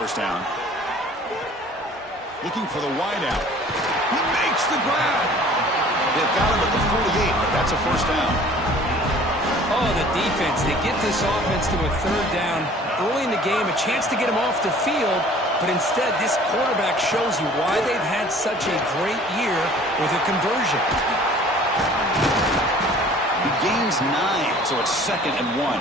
First down. Looking for the wideout. He makes the grab. They've got him at the 48, but that's a first down. Oh, the defense. They get this offense to a third down early in the game, a chance to get him off the field, but instead this quarterback shows you why they've had such a great year with a conversion. He gains 9, so it's 2nd and 1.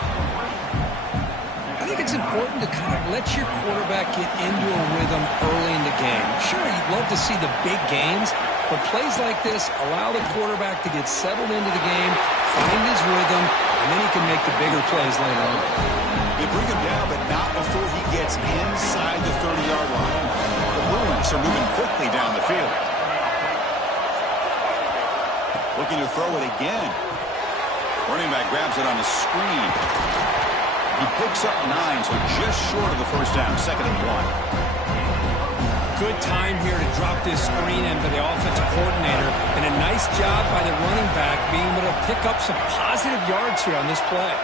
I think it's important to kind of let your quarterback get into a rhythm early in the game. Sure, you'd love to see the big gains, but plays like this allow the quarterback to get settled into the game, find his rhythm, and then he can make the bigger plays later on. They bring him down, but not before he gets inside the 30-yard line. The Bruins are moving quickly down the field. Looking to throw it again. Running back grabs it on the screen. He picks up 9, so just short of the first down, 2nd and 1. Good time here to drop this screen in by the offensive coordinator, and a nice job by the running back being able to pick up some positive yards here on this play.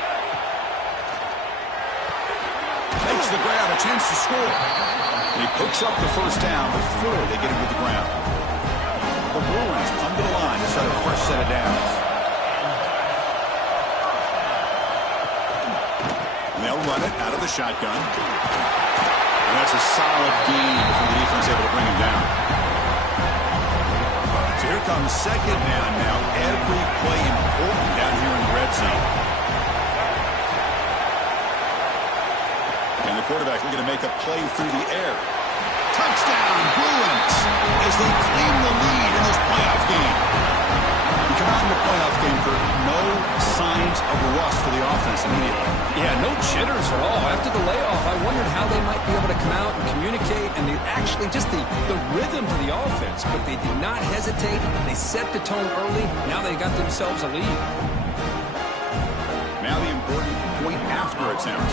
Makes the grab, a chance to score. And he picks up the first down before they get him to the ground. The Bruins come to the line to start a fresh set of downs. They'll run it out of the shotgun. And that's a solid gain for the defense able to bring him down. So here comes 2nd down now. Every play important down here in the red zone. And the quarterback looking to make a play through the air. Touchdown, Bruins, as they claim the lead in this playoff game. We come out in the playoff game for no signs of rust for the offense immediately. Yeah, no jitters at all. After the layoff, I wondered how they might be able to come out and communicate, and they actually just the rhythm to the offense, but they did not hesitate. They set the tone early. Now they got themselves a lead. Now the important point after attempt.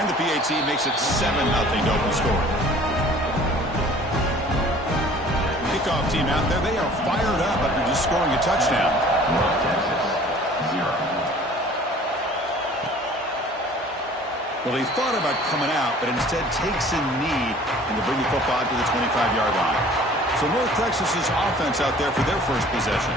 And the PAT makes it 7-0 to open score. Kickoff team out there. They are fired up after just scoring a touchdown. Well, they thought about coming out, but instead takes a knee and to bring the football to the 25-yard line. So North Texas's offense out there for their first possession.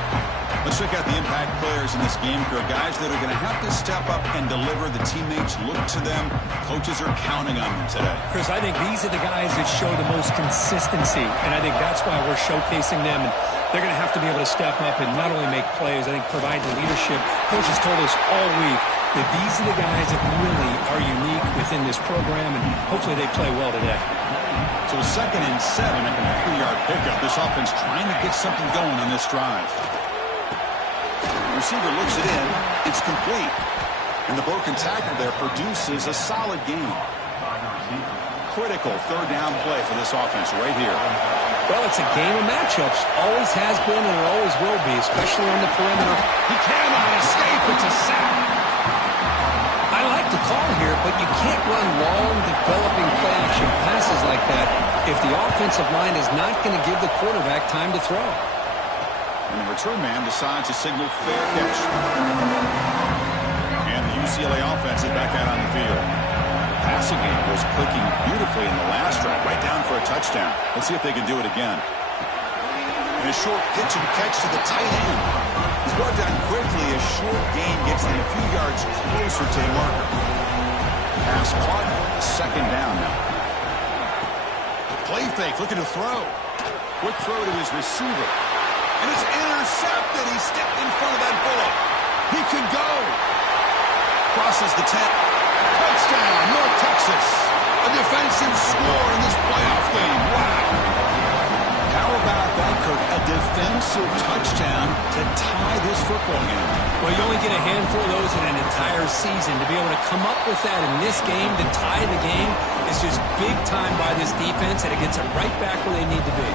Let's check out the impact players in this game for guys that are going to have to step up and deliver. The teammates look to them. Coaches are counting on them today. Chris, I think these are the guys that show the most consistency, and I think that's why we're showcasing them. And they're going to have to be able to step up and not only make plays, I think provide the leadership. Coaches told us all week that these are the guys that really are unique within this program, and hopefully they play well today. So 2nd and 7 and a 3-yard pickup. This offense trying to get something going on this drive. The receiver looks it in. It's complete. And the broken tackle there produces a solid gain. Critical 3rd down play for this offense right here. Well, it's a game of matchups. Always has been and it always will be, especially on the perimeter. He can on escape. It's a sack. I like the call here, but you can't run long, developing play-action passes like that if the offensive line is not going to give the quarterback time to throw. And the return man decides to signal fair catch. And the UCLA offense is back out on the field. The passing game was clicking beautifully in the last drive, right down for a touchdown. Let's see if they can do it again. And a short pitch and catch to the tight end. He's brought down quickly. A short gain gets them a few yards closer to the marker. Pass caught. 2nd down now. Play fake, looking to throw. Quick throw to his receiver. And it's intercepted. He stepped in front of that bullet. He can go. Crosses the 10. Touchdown, North Texas. A defensive score in this playoff game. Wow. How about that, Kirk? A defensive touchdown to tie this football game. Well, you only get a handful of those in an entire season. To be able to come up with that in this game, to tie the game, is just big time by this defense, and it gets it right back where they need to be.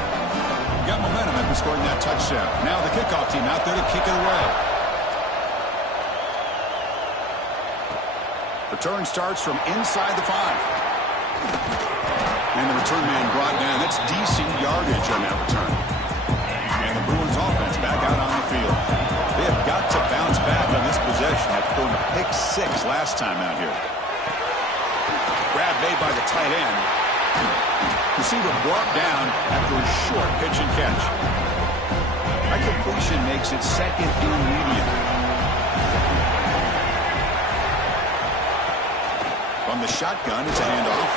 Got momentum after scoring that touchdown. Now the kickoff team out there to kick it away. Return starts from inside the 5. And the return man brought down. That's decent yardage on that return. And the Bruins offense back out on the field. They have got to bounce back on this possession. Have throwing a pick 6 last time out here. Grab made by the tight end. Receiver brought down after a short pitch and catch. That completion makes it second and medium. From the shotgun, it's a handoff.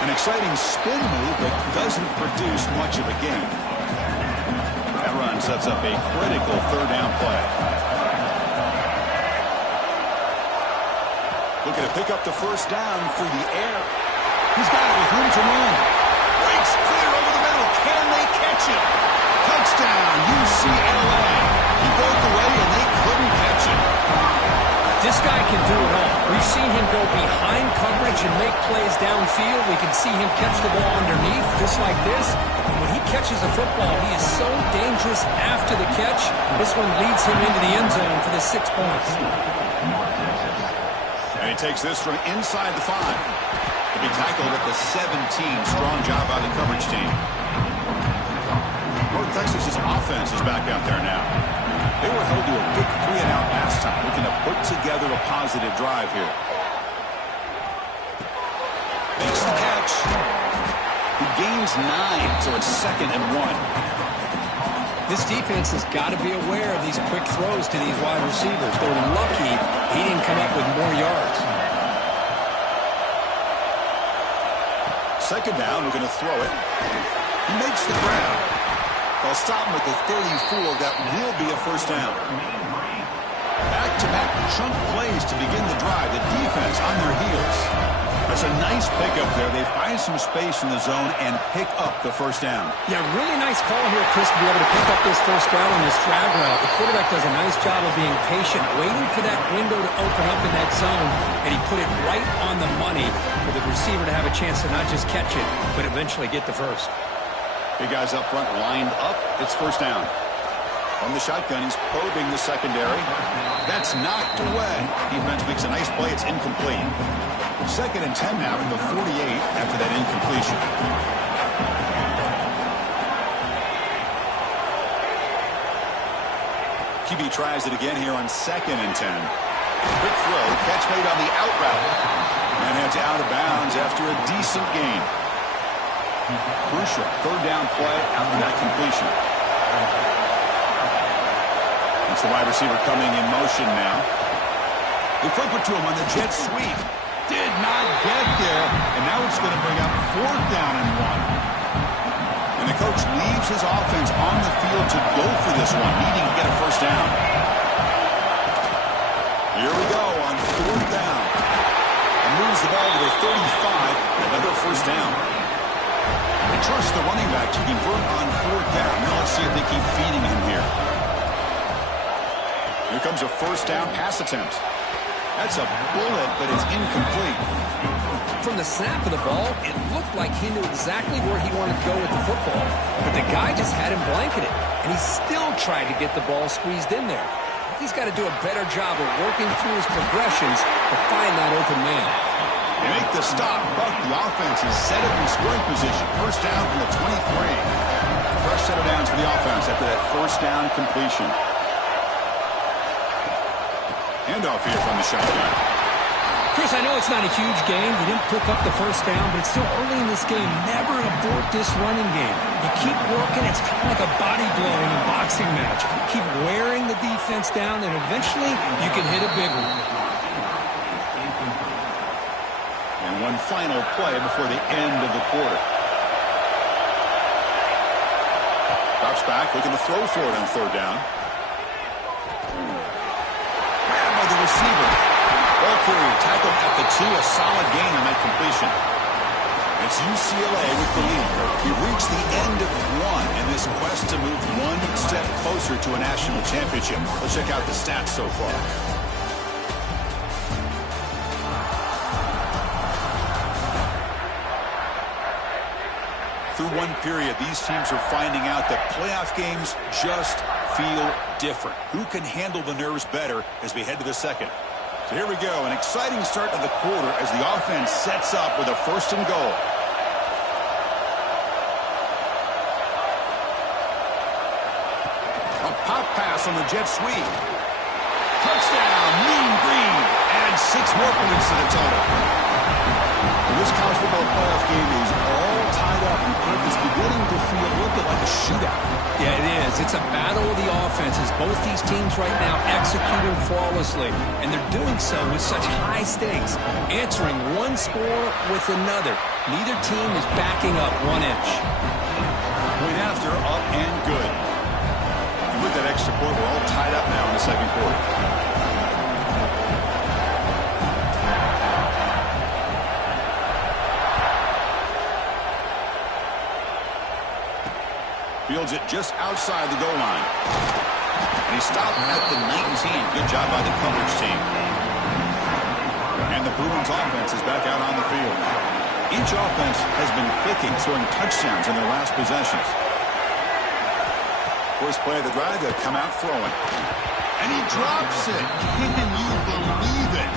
An exciting spin move, but doesn't produce much of a gain. That run sets up a critical third down play. Looking to pick up the first down through the air. He's got it with room to run. Breaks clear over the middle. Can they catch it? Touchdown, UCLA. He broke away and they couldn't catch it. This guy can do it all. We've seen him go behind coverage and make plays downfield. We can see him catch the ball underneath, just like this. And when he catches a football, he is so dangerous after the catch. This one leads him into the end zone for the 6 points. And he takes this from inside the 5. To be tackled at the 17. Strong job by the coverage team. North Texas's offense is back out there now. They were held to a big 3-and-out last time, looking to put together a positive drive here. Makes the catch. He gains 9, so it's 2nd and 1. This defense has got to be aware of these quick throws to these wide receivers. They're lucky he didn't come up with more yards. 2nd down, we're going to throw it. He makes the grab. They'll stop him at the 34. That will be a first down. Back-to-back chunk plays to begin the drive. The defense on their heels. That's a nice pickup there. They find some space in the zone and pick up the first down. Yeah, really nice call here, Chris, to be able to pick up this first down on this drag route. The quarterback does a nice job of being patient, waiting for that window to open up in that zone, and he put it right on the money for the receiver to have a chance to not just catch it, but eventually get the first. Big guys up front lined up. It's first down. From the shotgun, he's probing the secondary. That's knocked away. Defense makes a nice play. It's incomplete. 2nd and 10 now from the 48 after that incompletion. QB tries it again here on 2nd and 10. Quick throw. Catch made on the out route. And heads out of bounds after a decent gain. Crucial third down play after that completion. It's the wide receiver coming in motion now. They flip it to him on the jet sweep. Did not get there. And now it's going to bring up 4th down and 1. And the coach leaves his offense on the field to go for this one, needing to get a first down. Here we go on 4th down. And moves the ball to the 35. Another first down. They trust the running back to convert on 4th down. Now let's see if they keep feeding him here. Here comes a first down pass attempt. That's a bullet, but it's incomplete. From the snap of the ball, it looked like he knew exactly where he wanted to go with the football. But the guy just had him blanketed, and he still tried to get the ball squeezed in there. He's got to do a better job of working through his progressions to find that open man. They make the stop, but the offense is set up in scoring position. First down from the 23. Fresh set of downs for the offense after that first down completion. Handoff here from the shotgun. Chris, I know it's not a huge game. You didn't pick up the first down, but it's still early in this game. Never abort this running game. You keep working. It's kind of like a body blow in a boxing match. Keep wearing the defense down, and eventually you can hit a big one. And one final play before the end of the quarter. Drops back, looking to throw for it on 3rd down. Grabbed by the receiver. Ball carrier tackled at the 2. A solid gain on that completion. It's UCLA with the lead. We reach the end of 1 in this quest to move one step closer to a national championship. Let's check out the stats so far. Through one period, these teams are finding out that playoff games just feel different. Who can handle the nerves better as we head to the 2nd? So here we go, an exciting start to the quarter as the offense sets up with a 1st and goal. A pop pass on the jet sweep. Touchdown, Mean Green. And 6 more points to the total. Well, this college football playoff game is all tied up. It's beginning to feel a little bit like a shootout. Yeah, it is. It's a battle of the offenses. Both these teams right now executing flawlessly, and they're doing so with such high stakes, answering one score with another. Neither team is backing up 1 inch. Point after, up and good. With that extra point, we're all tied up now in the second quarter. Fields it just outside the goal line. And he stopped at the 19. Good job by the coverage team. And the Bruins offense is back out on the field. Each offense has been clicking, scoring touchdowns in their last possessions. First play of the drive, they'll come out throwing. And he drops it. Can you believe it?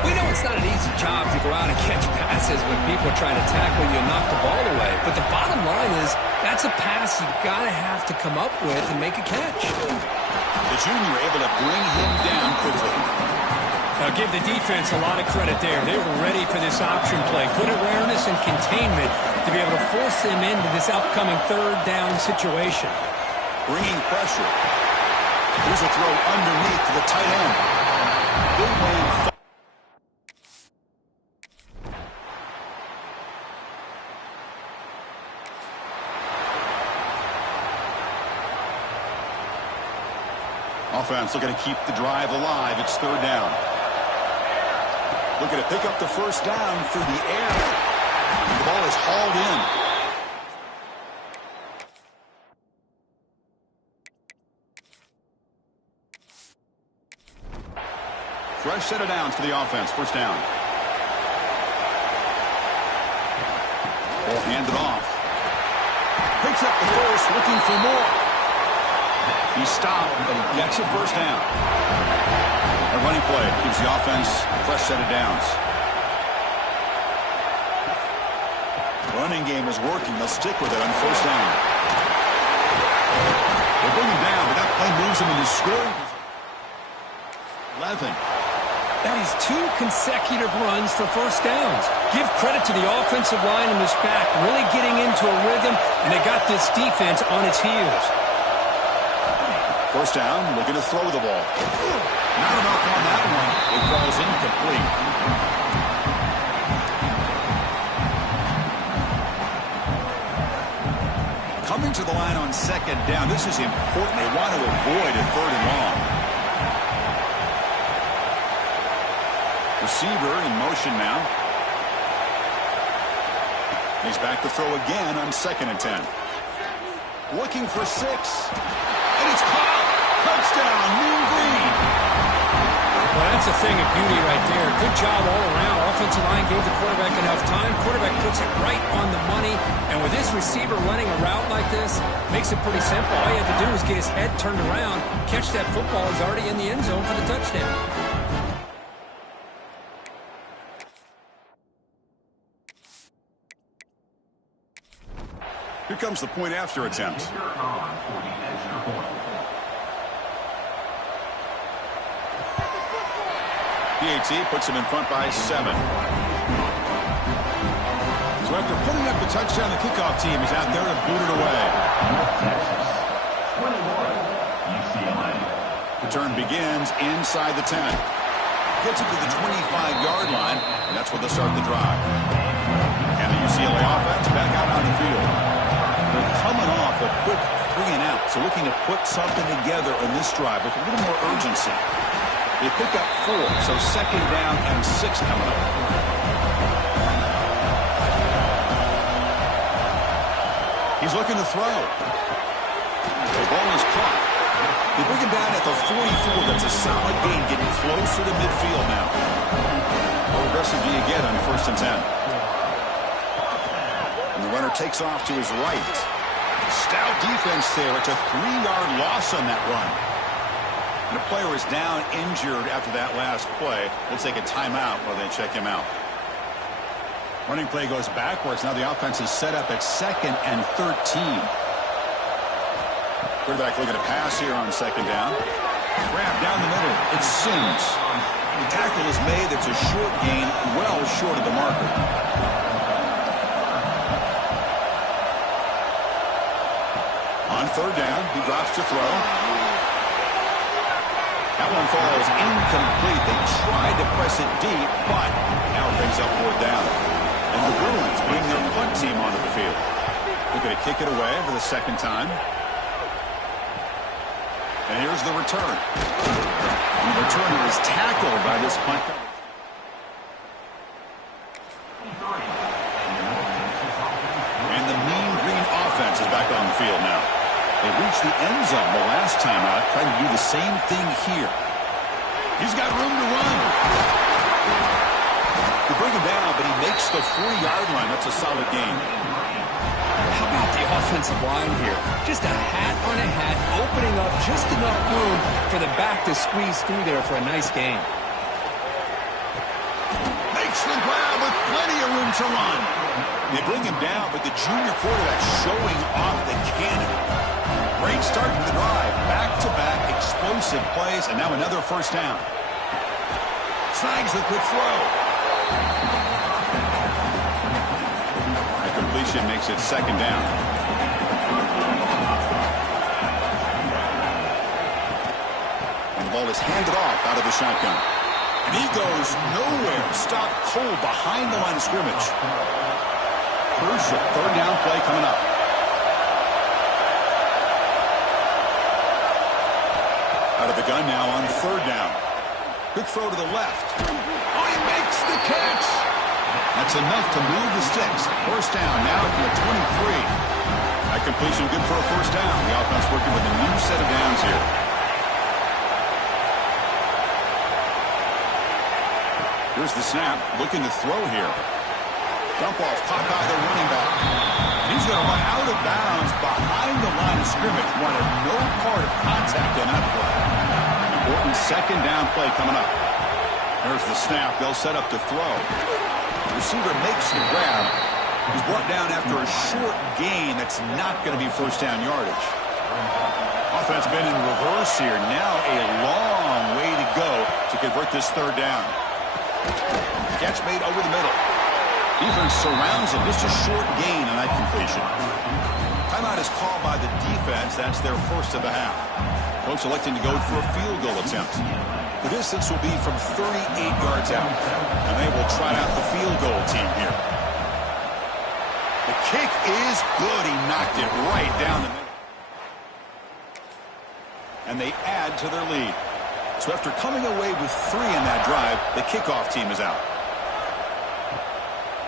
We know it's not an easy job to go out and catch passes when people are trying to tackle you and knock the ball away. But the bottom line is, that's a pass you've got to have to come up with and make a catch. The junior able to bring him down quickly. I'll give the defense a lot of credit there. They were ready for this option play. Good awareness and containment to be able to force them into this upcoming 3rd down situation. Bringing pressure. Here's a throw underneath to the tight end. Big man. Offense looking to keep the drive alive. It's 3rd down. Looking to pick up the 1st down through the air. The ball is hauled in. Fresh set of downs for the offense. 1st down. Ball handed off. Picks up the 1st, looking for more. He stopped, but he gets a 1st down. A running play gives the offense a fresh set of downs. Running game is working. They'll stick with it on 1st down. They bring him down, but that play moves him into scoring. 11. That is 2 consecutive runs for 1st downs. Give credit to the offensive line in this back, really getting into a rhythm, and they got this defense on its heels. 1st down, looking to throw the ball. Not enough on that one. It falls incomplete. Coming to the line on 2nd down. This is important. They want to avoid a 3rd and long. Receiver in motion now. He's back to throw again on 2nd and 10. Looking for 6. And it's caught. Touchdown, Mean Green. Well, that's a thing of beauty right there. Good job all around. Offensive line gave the quarterback enough time. Quarterback puts it right on the money. And with this receiver running a route like this, makes it pretty simple. All you have to do is get his head turned around, catch that football. He's already in the end zone for the touchdown. Here comes the point after attempt. PAT puts him in front by 7. So after putting up the touchdown, the kickoff team is out there to boot it away. Return begins inside the 10. Gets it to the 25-yard line, and that's where they'll start the drive. And the UCLA offense back out on the field. They're coming off a quick 3 and out, so looking to put something together on this drive with a little more urgency. They pick up 4, so 2nd down and 6 coming up. He's looking to throw. The ball is caught. They bring him down at the 44. That's a solid gain, getting closer to midfield now. How aggressive do you get on 1st and 10? And the runner takes off to his right. Stout defense there. It's a 3-yard loss on that run. And a player is down injured after that last play. We'll take a timeout while they check him out. Running play goes backwards. Now the offense is set up at 2nd and 13. Quarterback looking to pass here on 2nd down. Grab down the middle. It's Sims. The tackle is made. It's a short gain, well short of the marker. On third down, he drops to throw. That one falls incomplete. They tried to press it deep, but now it brings up fourth down. And the Bruins bring their punt team onto the field. They're going to kick it away for the second time. And here's the return. And the returner is tackled by this punt. And the Mean Green offense is back on the field now. They reached the end zone the last time out, trying to do the same thing here. He's got room to run. They bring him down, but he makes the 40-yard line. That's a solid gain. How about the offensive line here? Just a hat on a hat, opening up just enough room for the back to squeeze through there for a nice gain. Makes the grab with plenty of room to run. They bring him down, but the junior quarterback showing off the cannon. Great start to the drive. Back-to-back explosive plays, and now another first down. Snags the quick throw. Completion makes it second down. And the ball is handed off out of the shotgun. And he goes nowhere. Stopped cold behind the line of scrimmage. Crucial third down play coming up. Out of the gun now on third down. Quick throw to the left. Oh, he makes the catch. That's enough to move the sticks. First down now from the 23. That completion good for a first down. The offense working with a new set of downs here. Here's the snap. Looking to throw here. Dump off caught by the running back. He's going to run out of bounds behind the line of scrimmage. Wanted no part of contact in that play. Important second down play coming up. There's the snap. They'll set up to throw. The receiver makes the grab. He's brought down after a short gain that's not going to be first down yardage. Offense been in reverse here. Now a long way to go to convert this third down. Catch made over the middle. Defense surrounds him. Just a short gain on that completion. Timeout is called by the defense. That's their first of the half. Coach electing to go for a field goal attempt. The distance will be from 38 yards out. And they will try out the field goal team here. The kick is good. He knocked it right down the middle. And they add to their lead. So after coming away with 3 in that drive, the kickoff team is out.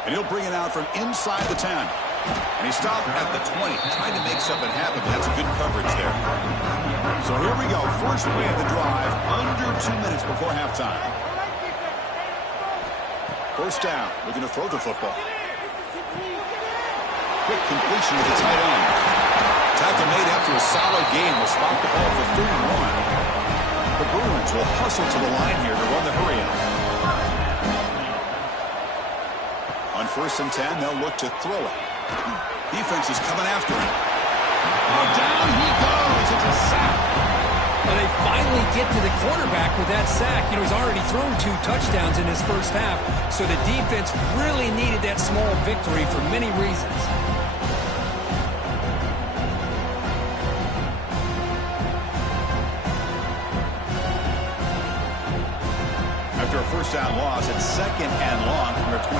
And he'll bring it out from inside the 10. And he stopped at the 20, trying to make something happen. But that's a good coverage there. So here we go. First play of the drive, under 2 minutes before halftime. First down, looking to throw the football. Quick completion to the tight end. Tackle made after a solid gain. Will spot the ball for 31. The Bruins will hustle to the line here to run the hurry out. On first and 10, they'll look to throw it. Defense is coming after him. Oh, down he goes. It's a sack. Well, they finally get to the quarterback with that sack. You know, he's already thrown 2 touchdowns in his first half, so the defense really needed that small victory for many reasons. After a first down loss, it's second and long from their 25.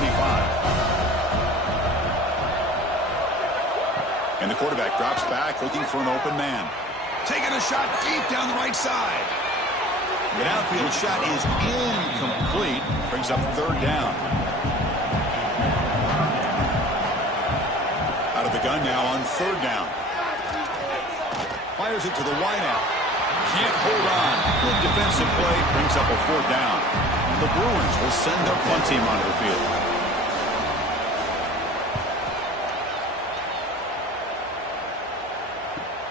And the quarterback drops back, looking for an open man. Taking a shot deep down the right side. The downfield shot is incomplete. Brings up third down. Out of the gun now on third down. Fires it to the wideout. Can't hold on. Good defensive play. Brings up a fourth down. The Bruins will send their punt team onto the field.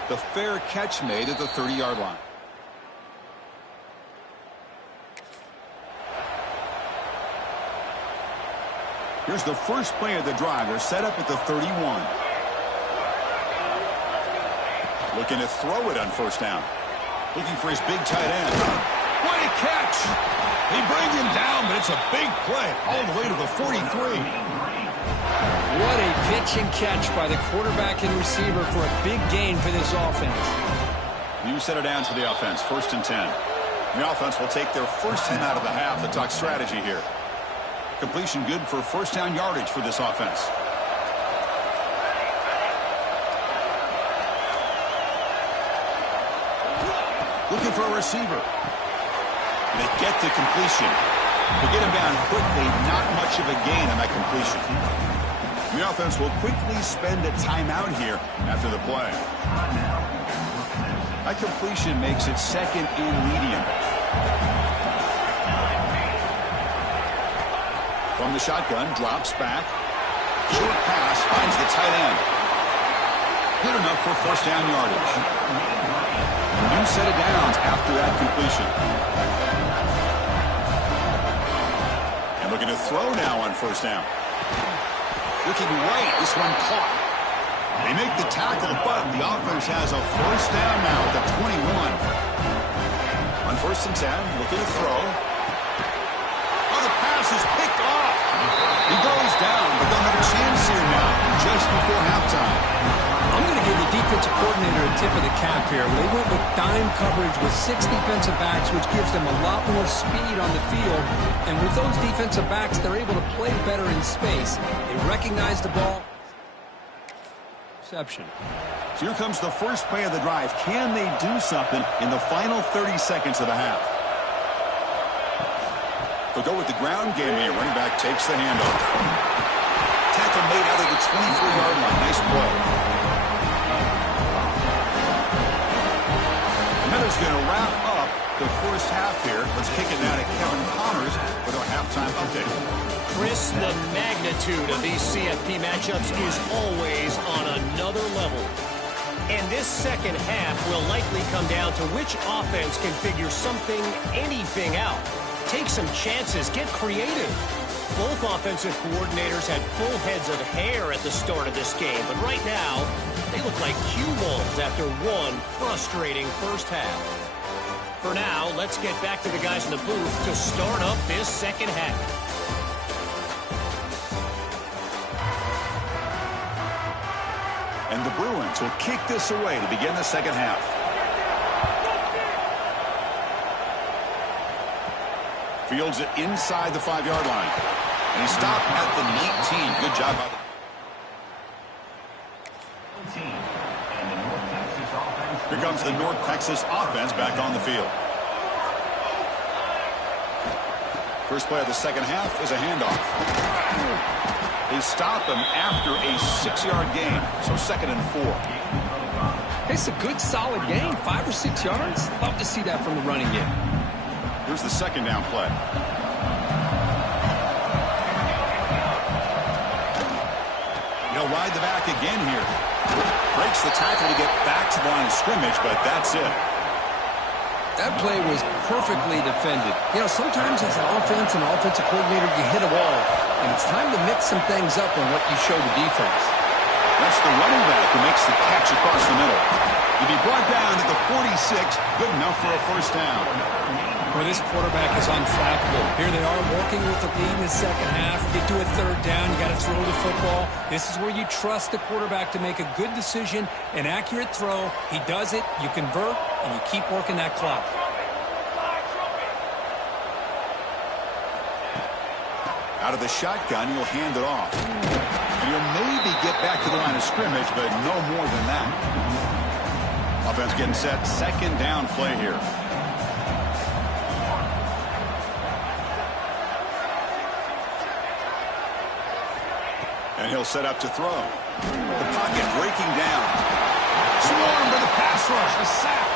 The fair catch made at the 30-yard line. Here's the first play of the drive. They're set up at the 31. Looking to throw it on first down. Looking for his big tight end. What a catch! They bring him down, but it's a big play all the way to the 43. What a pitch and catch by the quarterback and receiver for a big gain for this offense. New set of downs for the offense, 1st and 10. The offense will take their first 10 out of the half. Let's talk strategy here. Completion good for first down yardage for this offense. Looking for a receiver. They get the completion. They get him down quickly. Not much of a gain on that completion. The offense will quickly spend a timeout here after the play. That completion makes it 2nd and medium. From the shotgun, drops back. Short pass, finds the tight end. Good enough for first down yardage. A new set of downs after that completion. And looking to throw now on first down. Looking right, this one caught. They make the tackle, but the offense has a first down now at the 21. On 1st and 10, looking to throw. Oh, the pass is picked off. He goes down, but they'll have a chance here now just before halftime. I'm going to give the defensive coordinator a tip of the cap here. They went with dime coverage with 6 defensive backs, which gives them a lot more speed on the field. And with those defensive backs, they're able to play better in space. They recognize the ball. Reception. So here comes the first play of the drive. Can they do something in the final 30 seconds of the half? They'll go with the ground game here. Running back takes the handoff. Tackle made out of the 24-yard line. Nice play. Is going to wrap up the first half here. Let's kick it down to Kevin Connors with our halftime update. Chris, the magnitude of these CFP matchups is always on another level. And this second half will likely come down to which offense can figure something, anything out. Take some chances, get creative. Both offensive coordinators had full heads of hair at the start of this game, but right now, they look like cue balls after one frustrating first half. For now, let's get back to the guys in the booth to start up this second half. And the Bruins will kick this away to begin the second half. Fields it inside the 5-yard line. And he stopped at the 19. Good job by the... Here comes the North Texas offense back on the field. First play of the second half is a handoff. They stop him after a 6-yard gain, so 2nd and 4. It's a good, solid gain, 5 or 6 yards. Love to see that from the running game. Here's the second down play. He'll ride the back again here. Breaks the tackle to get back to the line of scrimmage, but that's it. That play was perfectly defended. You know, sometimes as an offense and offensive coordinator, you hit a wall, and it's time to mix some things up on what you show the defense. That's the running back who makes the catch across the middle. He'll be brought down at the 46, good enough for a first down. Well, this quarterback is unflappable. Here they are working with the lead in the second half. Get to a third down, you got to throw the football. This is where you trust the quarterback to make a good decision, an accurate throw. He does it, you convert, and you keep working that clock. Out of the shotgun, he'll hand it off. And he'll maybe get back to the line of scrimmage, but no more than that. Offense getting set, second down play here. And he'll set up to throw. The pocket breaking down. Swarmed by the pass rush. A sack.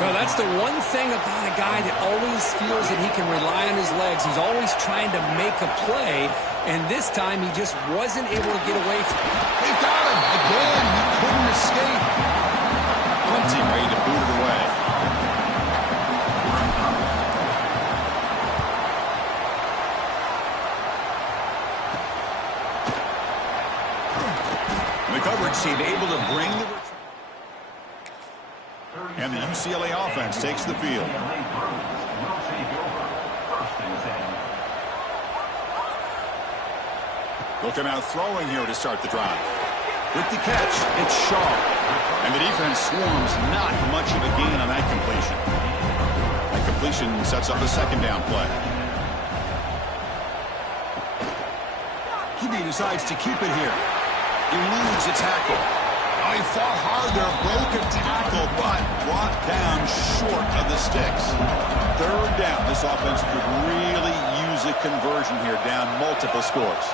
Well, that's the one thing about a guy that always feels that he can rely on his legs. He's always trying to make a play, and this time he just wasn't able to get away from it. They got him again. He couldn't escape. Punting ready to boot it away. The coverage team able to bring the... And the UCLA offense takes the field. Looking out throwing here to start the drive. With the catch, it's Shaw. And the defense swarms, not much of a gain on that completion. That completion sets up a second down play. QB decides to keep it here. Eludes a tackle. Oh, he fought hard there, broke a tackle, but brought down short of the sticks. Third down. This offense could really use a conversion here, down multiple scores.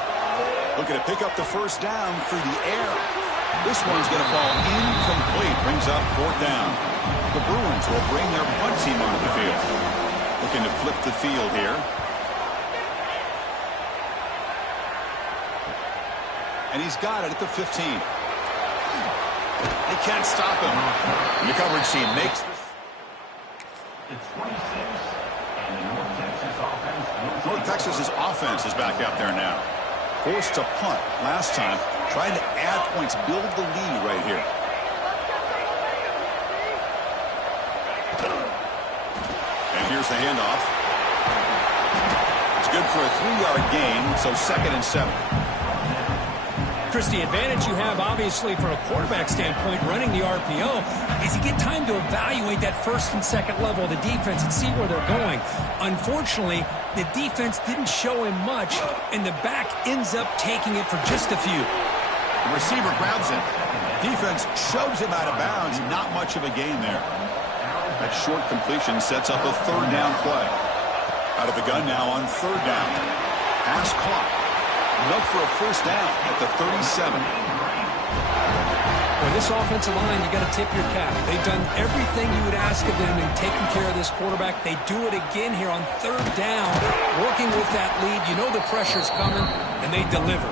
Looking to pick up the first down through the air. This one's going to fall incomplete. Brings up fourth down. The Bruins will bring their punt team onto the field. Looking to flip the field here. And he's got it at the 15. They can't stop him. And the coverage team makes this. It's 26. And the North Texas's offense is back out there now. Forced to punt last time. Trying to add points, build the lead right here. And here's the handoff. It's good for a 3-yard gain, so 2nd and 7. Chris, the advantage you have, obviously, from a quarterback standpoint, running the RPO, is you get time to evaluate that first and second level of the defense and see where they're going. Unfortunately, the defense didn't show him much, and the back ends up taking it for just a few. The receiver grabs it. Defense shoves him out of bounds. Not much of a gain there. That short completion sets up a third down play. Out of the gun now on third down. Pass clock. Enough for a first down at the 37. Well, this offensive line, you got to tip your cap. They've done everything you would ask of them in taking care of this quarterback. They do it again here on third down, working with that lead. You know the pressure's coming, and they deliver.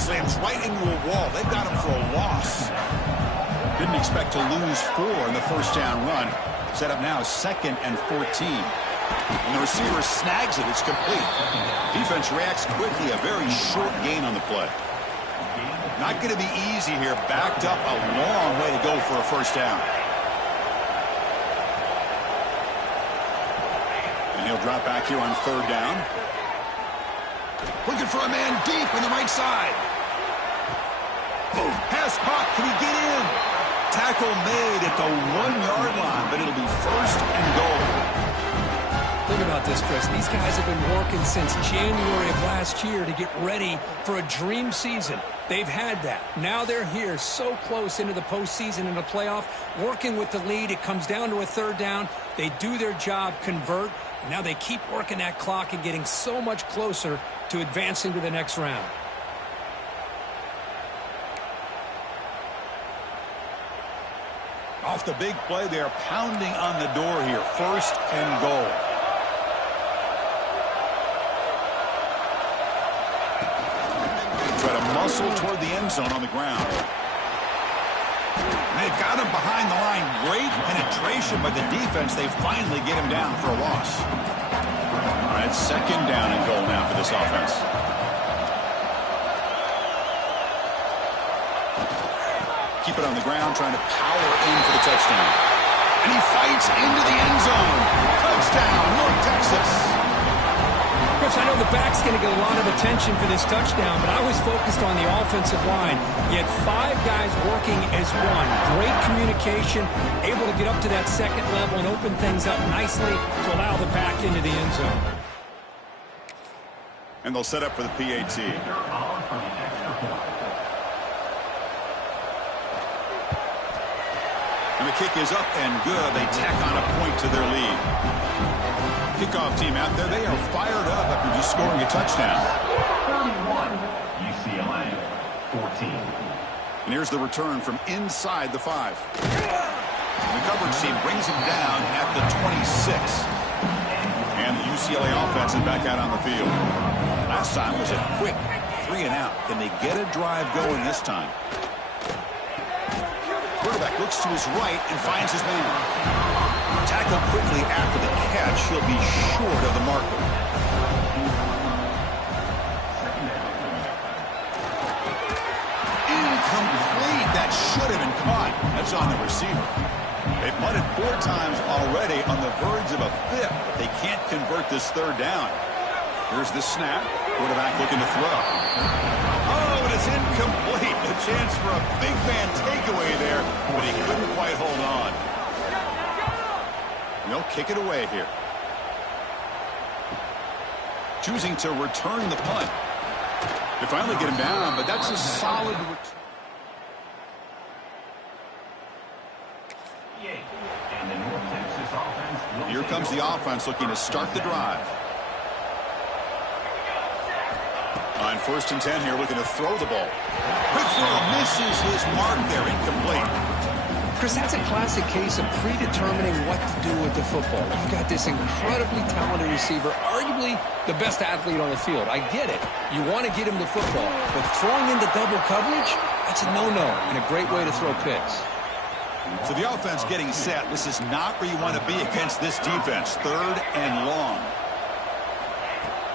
Slams right into a wall. They've got him for a loss. Didn't expect to lose 4 in the first down run. Set up now 2nd and 14. And the receiver snags it. It's complete. Defense reacts quickly. A very short gain on the play. Not going to be easy here. Backed up a long way to go for a first down. And he'll drop back here on third down. Looking for a man deep on the right side. Pass caught. Can he get in? Tackle made at the 1-yard line, but it'll be first and goal. Think about this, Chris. These guys have been working since January of last year to get ready for a dream season. They've had that. Now they're here so close into the postseason and the playoff, working with the lead. It comes down to a third down. They do their job, convert. And now they keep working that clock and getting so much closer to advancing to the next round. Off the big play, they're pounding on the door here. First and goal. Try to muscle toward the end zone on the ground. They've got him behind the line. Great penetration by the defense. They finally get him down for a loss. All right, 2nd down and goal now for this offense. Keep it on the ground, trying to power in for the touchdown. And he fights into the end zone. Touchdown, North Texas. Chris, I know the back's going to get a lot of attention for this touchdown, but I was focused on the offensive line. You had 5 guys working as one. Great communication, able to get up to that second level and open things up nicely to allow the back into the end zone. And they'll set up for the PAT. And the kick is up and good. They tack on a point to their lead. Kickoff team out there. They are fired up after just scoring a touchdown. 31, UCLA, 14. And here's the return from inside the 5. The coverage team brings him down at the 26. And the UCLA offense is back out on the field. Last time was a quick 3 and out. Can they get a drive going this time? Quarterback looks to his right and finds his man. Tackled quickly after the catch. He'll be short of the marker. Incomplete. That should have been caught. That's on the receiver. on the verge of a fifth. They can't convert this third down. Here's the snap. Quarterback looking to throw. Oh, and it's incomplete. A chance for a big man takeaway there, but he couldn't quite hold on. They'll kick it away here. Choosing to return the punt. They finally get him down, but that's a solid return. Here comes the offense looking to start the drive. On 1st and 10 here, looking to throw the ball. Quick throw, misses his mark there, incomplete. Chris, that's a classic case of predetermining what to do with the football. You've got this incredibly talented receiver, arguably the best athlete on the field. I get it. You want to get him the football, but throwing into double coverage, that's a no-no and a great way to throw picks. So the offense getting set. This is not where you want to be against this defense. 3rd and long.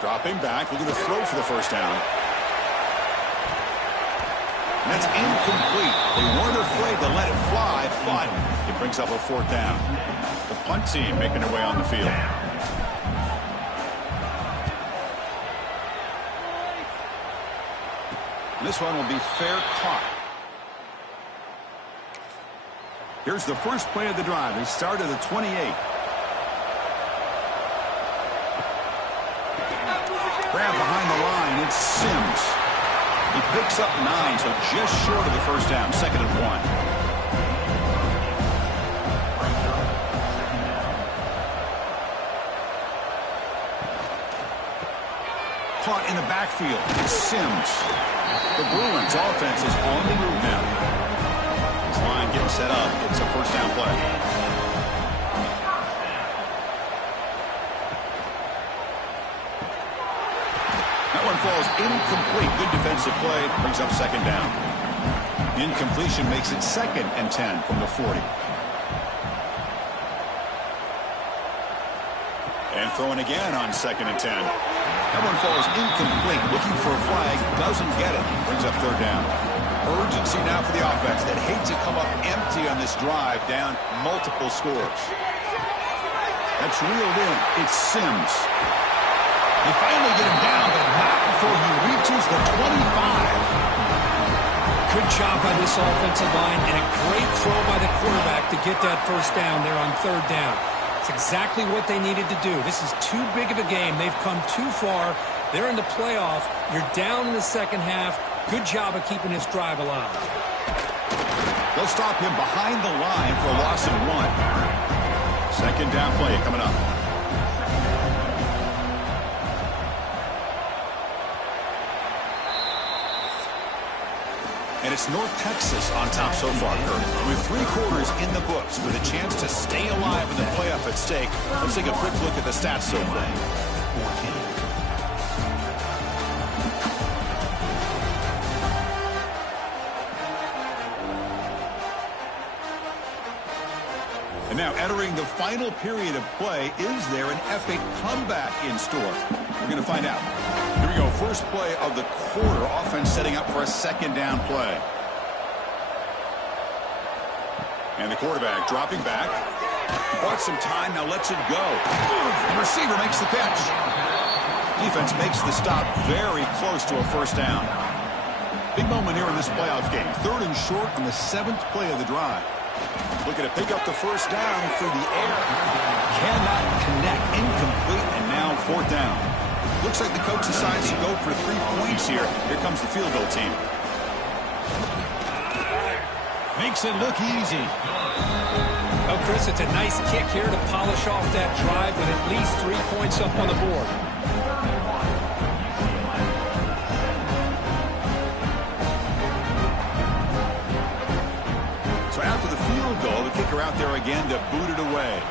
Dropping back, looking to throw for the first down. And that's incomplete. They weren't afraid to let it fly, but it brings up a 4th down. The punt team making their way on the field. This one will be fair caught. Here's the first play of the drive. They start at the 28. Grab behind the line. It's Sims. He picks up 9, so just short of the first down. 2nd and 1. Caught in the backfield. It's Sims. The Bruins offense is on the move now. This line getting set up. It's a first down play. That one falls incomplete. Good defensive play. Brings up 2nd down. Incompletion makes it 2nd and 10 from the 40. And throwing again on 2nd and 10. That one falls incomplete. Looking for a flag. Doesn't get it. Brings up 3rd down. Urgency now for the offense that hate to come up empty on this drive, down multiple scores. That's reeled in. It's Sims. They finally get him down, but not before he reaches the 25. Good job by this offensive line and a great throw by the quarterback to get that first down there on 3rd down. It's exactly what they needed to do. This is too big of a game. They've come too far. They're in the playoff. You're down in the second half. Good job of keeping this drive alive. They'll stop him behind the line for a loss of 1. 2nd down play coming up. And it's North Texas on top so far, Kurt. With 3 quarters in the books, with a chance to stay alive in the playoff at stake. Let's take a quick look at the stats so far. And now entering the final period of play, is there an epic comeback in store? We're going to find out. Here we go. First play of the quarter. Offense setting up for a 2nd down play. And the quarterback dropping back. Bought some time, now lets it go. The receiver makes the catch. Defense makes the stop very close to a first down. Big moment here in this playoff game. 3rd and short on the 7th play of the drive. Looking to pick up the first down through the air. Cannot connect. Incomplete, and now 4th down. Looks like the coach decides to go for 3 points here. Here comes the field goal team. Makes it look easy. Well, Chris, it's a nice kick here to polish off that drive with at least 3 points up on the board. So after the field goal, the kicker out there again to boot it away.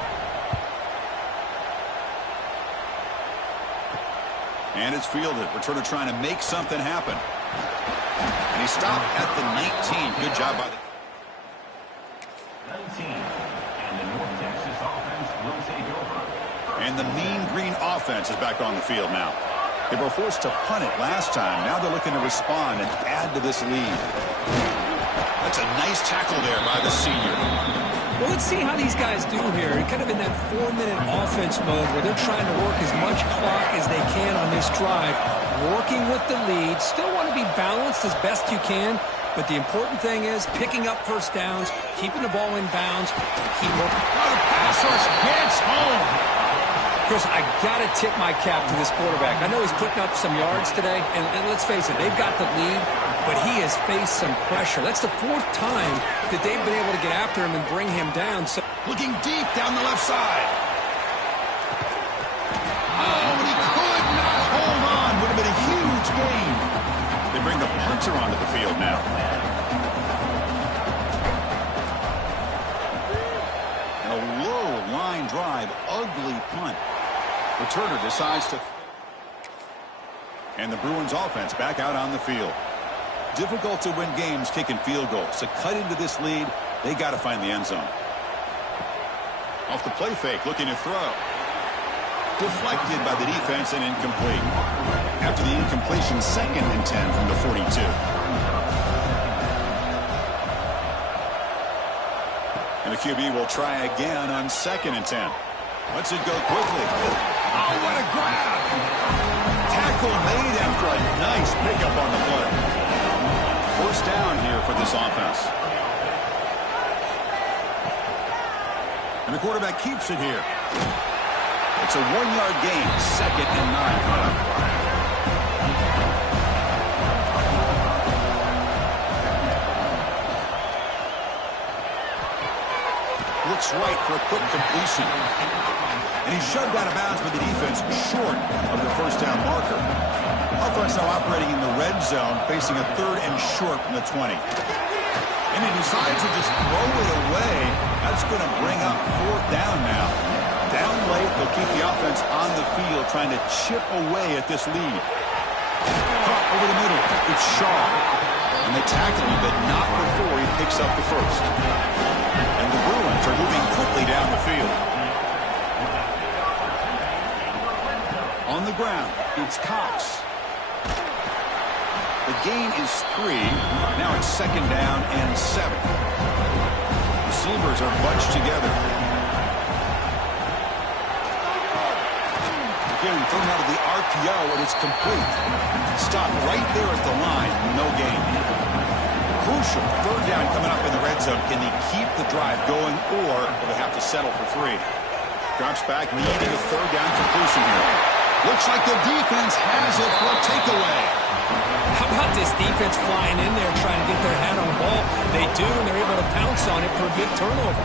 And it's fielded. Returner trying to make something happen. And he stopped at the 19. Good job by the 19. And the North Texas offense will take over. And the mean green offense is back on the field now. They were forced to punt it last time. Now they're looking to respond and add to this lead. That's a nice tackle there by the senior. Well, let's see how these guys do here. Kind of in that 4-minute offense mode where they're trying to work as much clock as they can on this drive, working with the lead. Still want to be balanced as best you can, but the important thing is picking up first downs, keeping the ball in bounds, and keep working. Oh, the pass rush gets home. Chris, I got to tip my cap to this quarterback. I know he's putting up some yards today, and let's face it, they've got the lead, but he has faced some pressure. That's the 4th time that they've been able to get after him and bring him down. So, looking deep down the left side. Oh, and he could not hold on. Would have been a huge gain. They bring the punter onto the field now. A low line drive, ugly punt. Returner decides to... And the Bruins offense back out on the field. Difficult to win games kicking field goals. To cut into this lead, they got to find the end zone. Off the play fake, looking to throw. Deflected by the defense and incomplete. After the incompletion, 2nd and 10 from the 42. And the QB will try again on 2nd and 10. Lets it go quickly. Oh, what a grab! Tackle made after a nice pickup on the play. 1st down here for this offense. And the quarterback keeps it here. It's a 1-yard gain, 2nd and 9. Looks right for a quick completion. And he's shoved out of bounds with the defense short of the 1st down marker. Offense now operating in the red zone, facing a 3rd and short from the 20. And he decides to just throw it away. That's going to bring up 4th down now. Down late, they'll keep the offense on the field, trying to chip away at this lead. Caught over the middle. It's Shaw. And they tackle him, but not before he picks up the 1st. And the Bruins are moving quickly down the field. On the ground, it's Cox. The gain is 3. Now it's 2nd down and 7. Receivers are bunched together. Again, thrown out of the RPO, and it's complete. Stop right there at the line. No gain. Crucial 3rd down coming up in the red zone. Can they keep the drive going, or will they have to settle for 3? Drops back, needing a 3rd down completion here. Looks like the defense has it for a takeaway. how about this defense flying in there trying to get their hand on the ball? They do, and they're able to pounce on it for a big turnover.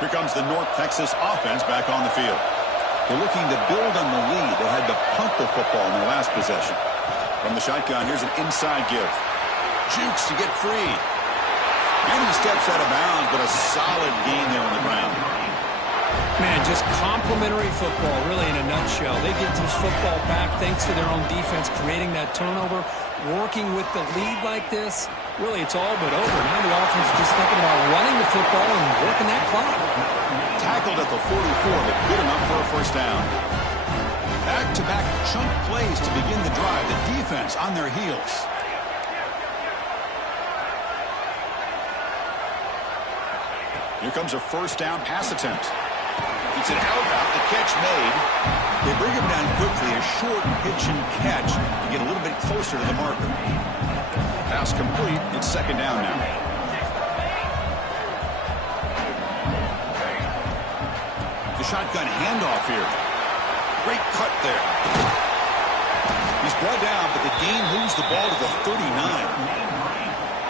Here comes the North Texas offense back on the field. They're looking to build on the lead. They had to punt the football in their last possession. From the shotgun, here's an inside give. Jukes to get free. And he steps out of bounds, but a solid gain there on the ground. Man, just complimentary football, really, in a nutshell. They get this football back thanks to their own defense, creating that turnover, working with the lead like this. Really, it's all but over. Now the offense is just thinking about running the football and working that clock. Tackled at the 44, but good enough for a 1st down. Back-to-back chunk plays to begin the drive. The defense on their heels. Here comes a 1st down pass attempt. It's an out route, the catch made. They bring him down quickly, a short pitch and catch to get a little bit closer to the marker. Pass complete, it's 2nd down now. The shotgun handoff here. Great cut there. He's brought down, but the game moves the ball to the 39.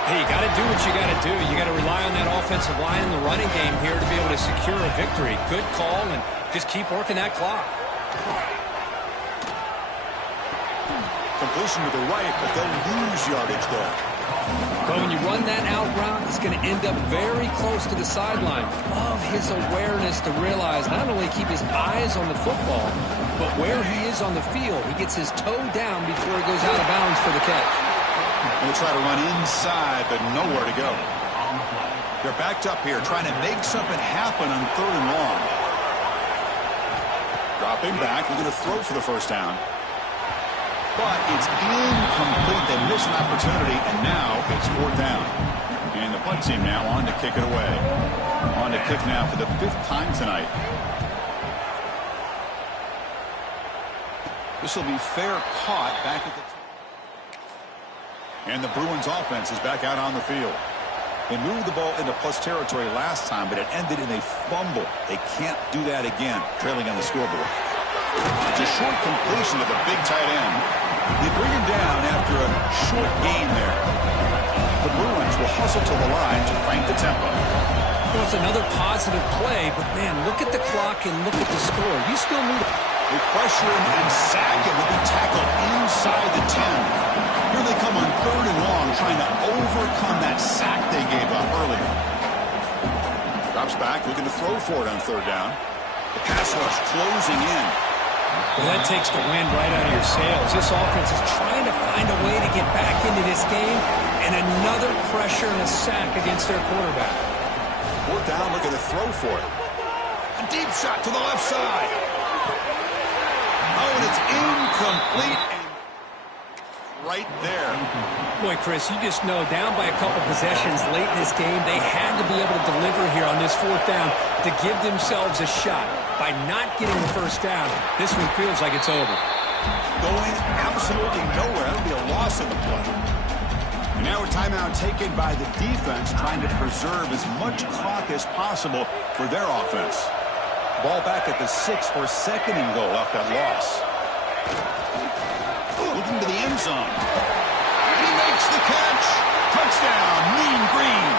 Hey, you got to do what you got to do. You got to rely on that offensive line in the running game here to be able to secure a victory. Good call, and just keep working that clock. Completion to the right, but they'll lose yardage there. But when you run that out route, it's going to end up very close to the sideline. Love his awareness to realize not only keep his eyes on the football, but where he is on the field. He gets his toe down before he goes out of bounds for the catch. They'll try to run inside, but nowhere to go. They're backed up here, trying to make something happen on 3rd and long. Dropping back, looking to throw for the first down. But it's incomplete. They miss an opportunity, and now it's 4th down. And the punt team now on to kick it away. On to kick now for the 5th time tonight. This will be fair caught back at the... And the Bruins offense is back out on the field. They moved the ball into plus territory last time, but it ended in a fumble. They can't do that again, trailing on the scoreboard. It's a short completion of the big tight end. They bring him down after a short gain there. The Bruins will hustle to the line to crank the tempo. Well, it's another positive play, but man, look at the clock and look at the score. You still need it. They pressure him and sack him with a tackle inside the 10. Here they come on 3rd and long, trying to overcome that sack they gave up earlier. Drops back, looking to throw for it on 3rd down. The pass rush closing in. Well, that takes the wind right out of your sails. This offense is trying to find a way to get back into this game, and another pressure and a sack against their quarterback. 4th down, looking to throw for it. A deep shot to the left side. Oh, and it's incomplete. Right there. Boy, Chris, you just know down by a couple possessions late in this game, they had to be able to deliver here on this 4th down to give themselves a shot. By not getting the first down, this one feels like it's over. Going absolutely nowhere. That'll be a loss in the play. And now a timeout taken by the defense, trying to preserve as much clock as possible for their offense. Ball back at the 6 for 2nd and goal off that loss. Looking to the end zone. He makes the catch. Touchdown, Mean Green.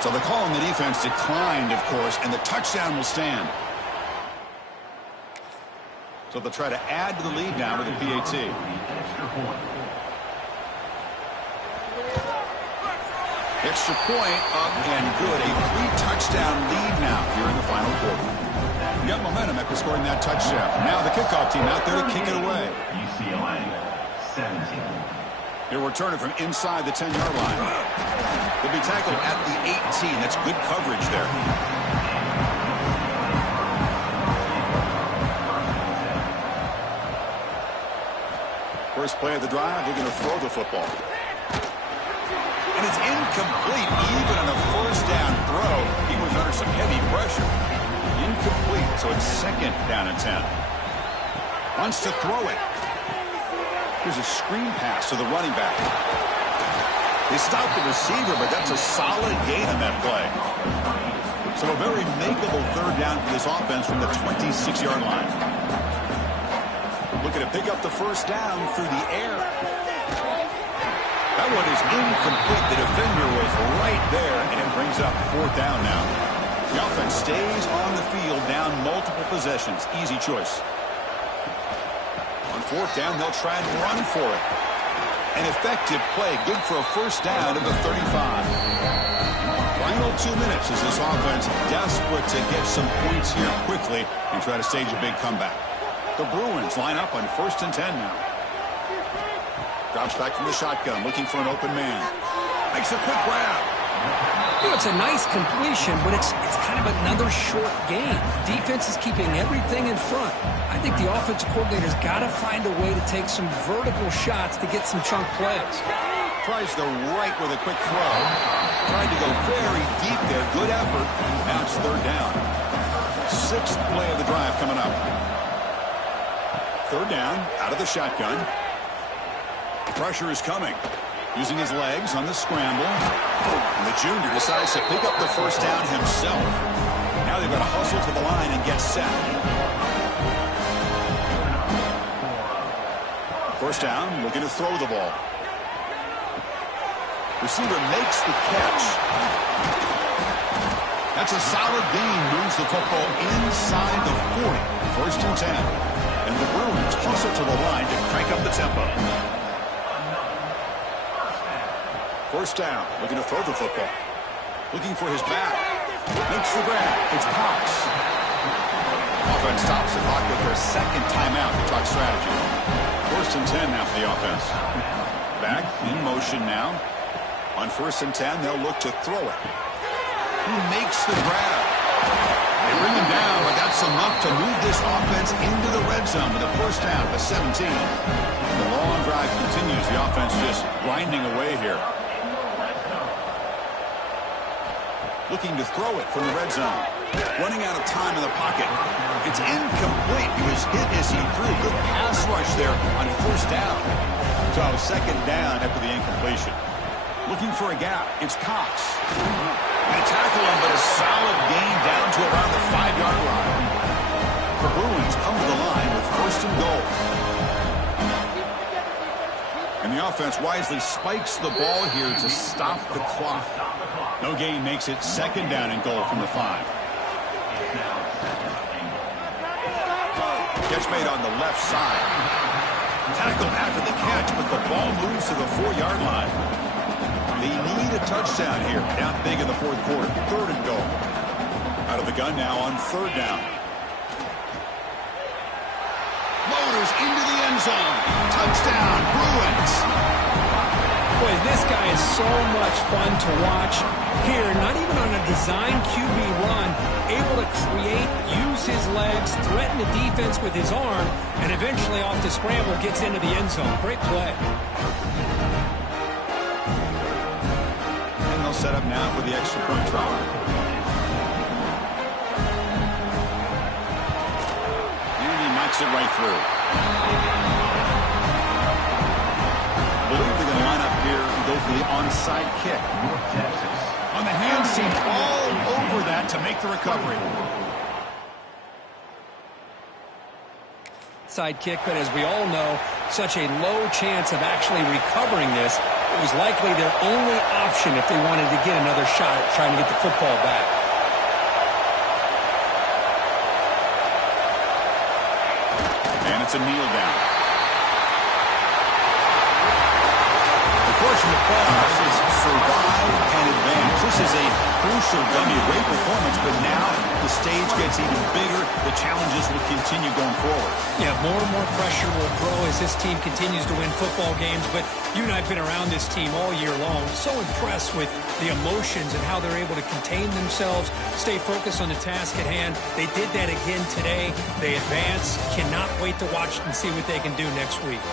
So the call on the defense declined, of course, and the touchdown will stand. So they'll try to add to the lead now with the PAT. Extra point up and good. A 3-touchdown lead now here in the final quarter. We got momentum after scoring that touchdown. Now the kickoff team out there to kick it away. UCLA 17. They'll return it from inside the 10-yard line. They'll be tackled at the 18. That's good coverage there. First play of the drive, they're going to throw the football. And it's incomplete even on a 1st down throw. He was under some heavy pressure. Incomplete, so it's 2nd down and 10. Wants to throw it. Here's a screen pass to the running back. They stopped the receiver, but that's a solid gain on that play. So a very makeable 3rd down for this offense from the 26-yard line. Looking to pick up the 1st down through the air. That one is incomplete. The defender was right there, and it brings up 4th down now. The offense stays on the field, down multiple possessions. Easy choice. On 4th down, they'll try and run for it. An effective play, good for a 1st down to the 35. Final 2 minutes as this offense desperate to get some points here quickly and try to stage a big comeback. The Bruins line up on 1st and 10 now. Drops back from the shotgun, looking for an open man. Makes a quick grab. You know, it's a nice completion, but it's kind of another short game. Defense is keeping everything in front. I think the offensive coordinator's got to find a way to take some vertical shots to get some chunk plays. Tries the right with a quick throw. Tried to go very deep there. Good effort. Now it's 3rd down. 6th play of the drive coming up. 3rd down, out of the shotgun. Pressure is coming. Using his legs on the scramble. And the junior decides to pick up the 1st down himself. Now they've got to hustle to the line and get set. 1st down, looking to throw the ball. Receiver makes the catch. That's a solid gain. Moves the football inside the 40. 1st and 10. And the Bruins hustle to the line to crank up the tempo. 1st down, looking to throw the football. Looking for his back. Makes the grab. It's Cox. Offense stops the clock with their second timeout to talk strategy. 1st and 10 now for the offense. Back in motion now. On 1st and 10, they'll look to throw it. Who makes the grab? They bring him down, but that's enough to move this offense into the red zone with a 1st down to 17. The long drive continues. The offense just grinding away here. Looking to throw it from the red zone. Running out of time in the pocket. It's incomplete. He was hit as he threw. Good pass rush there on 1st down. So 2nd down after the incompletion. Looking for a gap. It's Cox. They tackle him, but a solid gain down to around the 5-yard line. The Bruins come to the line with 1st and goal. And the offense wisely spikes the ball here to stop the clock. No gain makes it 2nd down and goal from the 5. Catch made on the left side. Tackled after the catch, but the ball moves to the 4-yard line. They need a touchdown here. Down big in the 4th quarter. 3rd and goal. Out of the gun now on 3rd down. Motors into the end zone. Touchdown, Bruins. Boy, this guy is so much fun to watch. Here, not even on a design QB run, able to create, use his legs, threaten the defense with his arm, and eventually off the scramble gets into the end zone. Great play. And they'll set up now for the extra point try. And he knocks it right through. I believe they're going to line up here and go for the onside kick. On the hand seam, all over that to make the recovery. Side kick, but as we all know, such a low chance of actually recovering this. It was likely their only option if they wanted to get another shot at trying to get the football back. And it's a kneel down. Fortunate pass is survive and advance. This is a crucial dummy. Great performance, but now the stage gets even bigger. The challenges will continue going forward. Yeah, more and more pressure will grow as this team continues to win football games. But you and I have been around this team all year long. So impressed with the emotions and how they're able to contain themselves, stay focused on the task at hand. They did that again today. They advance. Cannot wait to watch and see what they can do next week.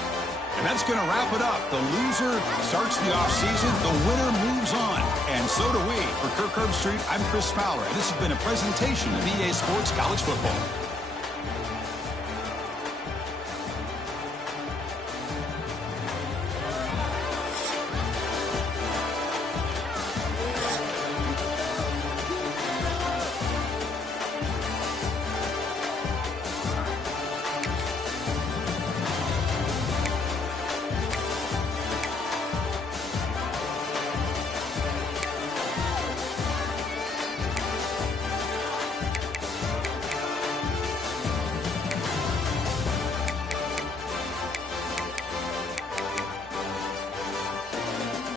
And that's going to wrap it up. The loser starts the offseason. The winner moves on. And so do we. For Kirk Herbstreit, I'm Chris Fowler. And this has been a presentation of EA Sports College Football.